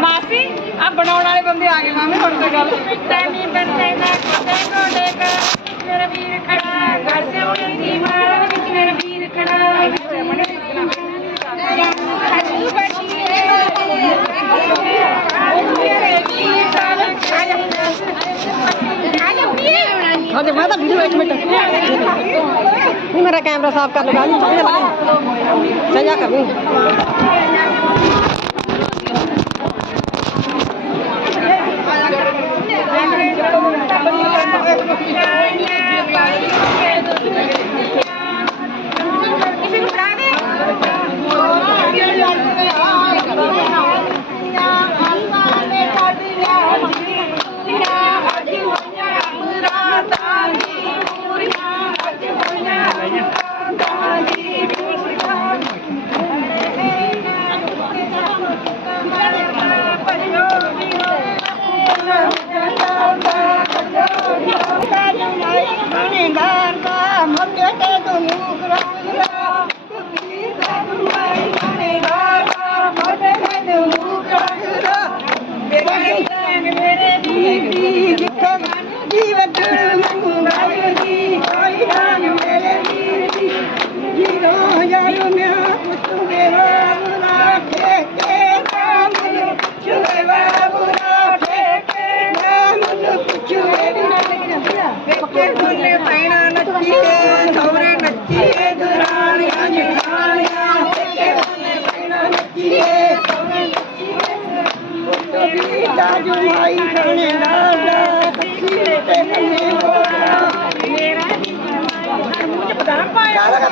ਮਾਸੀ ਆ ਬਣਾਉਣ ਵਾਲੇ ਬੰਦੇ ਆ ਗਏ ਮਾਮੇ ਹੁਣ ਤੇ ਗੱਲ। ਤੈਨੀ ਬੰਦੇ ਦਾ ਕੋਟੇ ਕੋਟੇ ਕਾ ਮੇਰਾ ਵੀਰ ਖੜਾ ਘਰ ਸੇ ਉਹਨੇ ਦੀ ਮਾਰ ਵਿੱਚ ਮੇਰਾ ਵੀਰ ਖੜਾ ਹੱਥੂ ਬੈਠੀ ਹਾਂਜੀ ਮੈਂ ਤਾਂ ਵੀਡੀਓ ਇੱਕ ਮਿੰਟ। मेरा कैमरा साफ कर लगा सजा कर Thank you.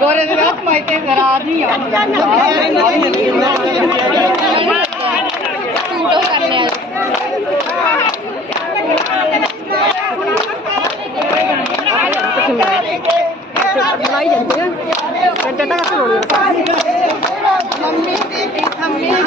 गोरे दिलास मायते जरा आदमी है लाई जाती है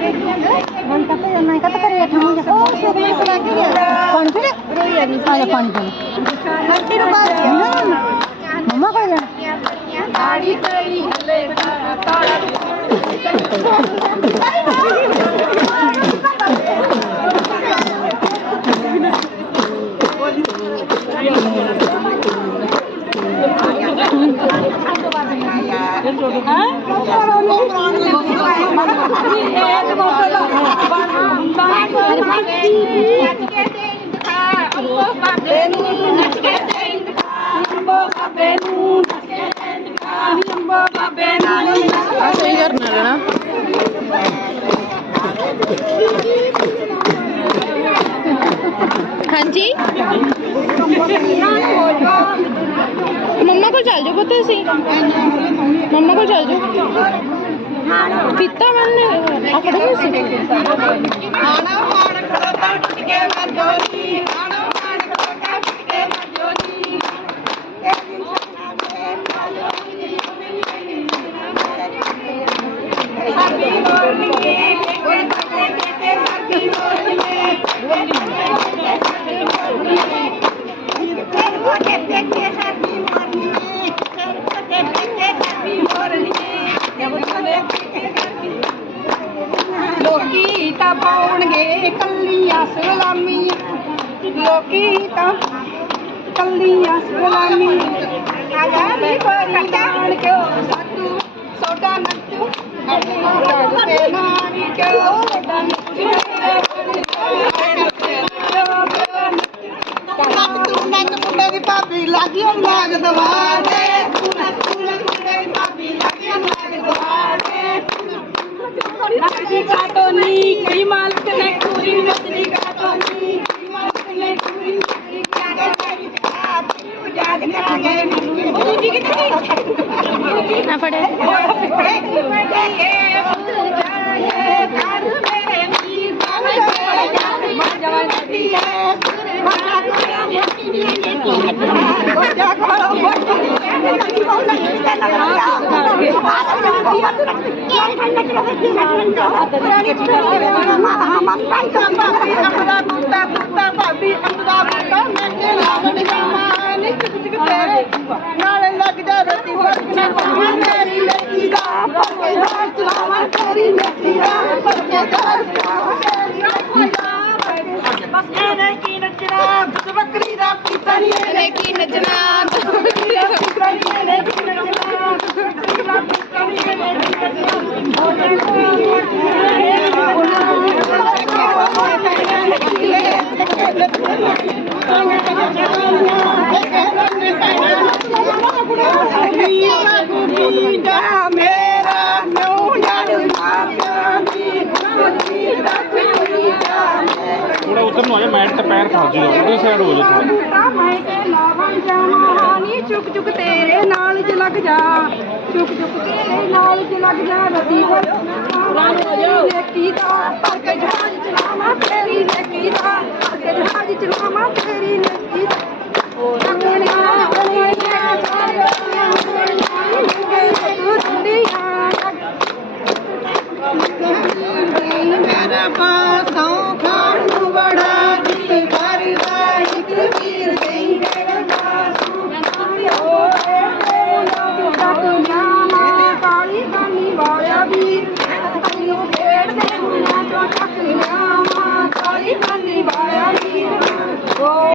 ਹੁਣ ਤੱਕ ਜੋ ਨਾ ਕਤ ਕਰੇ ਠਾਉਂਗੇ ਉਹ ਸੁਗਮੇ ਕਲਾ ਕੇ ਪਾਣੀ ਪੀ ਲੈ ਪਾਣੀ ਪੀ ਲੈ ਮੱਟੀ ਨੂੰ ਬਾਹਰ ਨਾ Sabendo, sabendo, sabendo, sabendo, sabendo, చాలు పిత్తామన్నీ అక్కడ ਸੋਡਾ ਨੱਚੂ ਨੱਚ ਤੂੰ ਨੱਚ ਮੁੰਡੇ ਦੀ ਭਾਬੀ ਲਾਗੀ ਲਾਗ ਦਵਾਰੇ ਤੂੰ ਨੱਚ ਤੂੰ ਨੱਚ ਮੁੰਡੇ ਦੀ ਭਾਬੀ ਲਾਗੀ ਲਾਗ ਦਵਾਰੇ ਨੱਚਦੀ ਕਾਟੋਨੀ ਕੋਈ ਮਾਲਕ ਨੇ ਪੂਰੀ ਨੱਚਦੀ না পড়ে Thank you. ਨਾਲੇ ਲੱਗ ਜਾ ਰਤੀ ਵਰਤ ਮੇਰੀ ਲੱਗੀ ਦਾ ਪਰਕੇ ਦਾ ਚਲਾਵਾ ਤੇਰੀ ਲੱਗੀ ਦਾ ਪਰਕੇ ਦਾ ਚਲਾਵਾ ਤੇਰੀ ਲੱਗੀ ਦਾ ਬਸ ਇਹਨੇ ਕੀ ਨੱਚਣਾ ਦੁੱਧ ਬੱਕਰੀ ਦਾ ਪੀਤਾ ਨਹੀਂ ਇਹਨੇ ਕੀ ਨੱਚਣਾ ਦੁੱਧ ਬੱਕਰੀ ਦਾ ਪੀਤਾ ਨਹੀਂ ਇਹਨੇ ਉੱਧਰ ਨੂੰ ਆ ਜਾ ਮੈਟ ਤੇ ਪੈਰ ਫਸ ਜੂਗਾ ਉਹਦੀ ਸਾਈਡ ਹੋ ਜਾ ਥੋੜਾ ਮੈਂ ਤੇ ਲਾਵਣ ਜਾਵਾਂ ਨੀ ਚੁੱਕ ਚੁੱਕ ਤੇਰੇ ਨਾਲ ਜ ਲੱਗ ਜਾ ਚੁੱਕ ਚੁੱਕ ਤੇਰੇ ਨਾਲ ਜ ਲੱਗ ਜਾ ਰਤੀ ਵਰ ਨੇਕੀ ਦਾ ਪਰ ਕੇ ਜਹਾਜ਼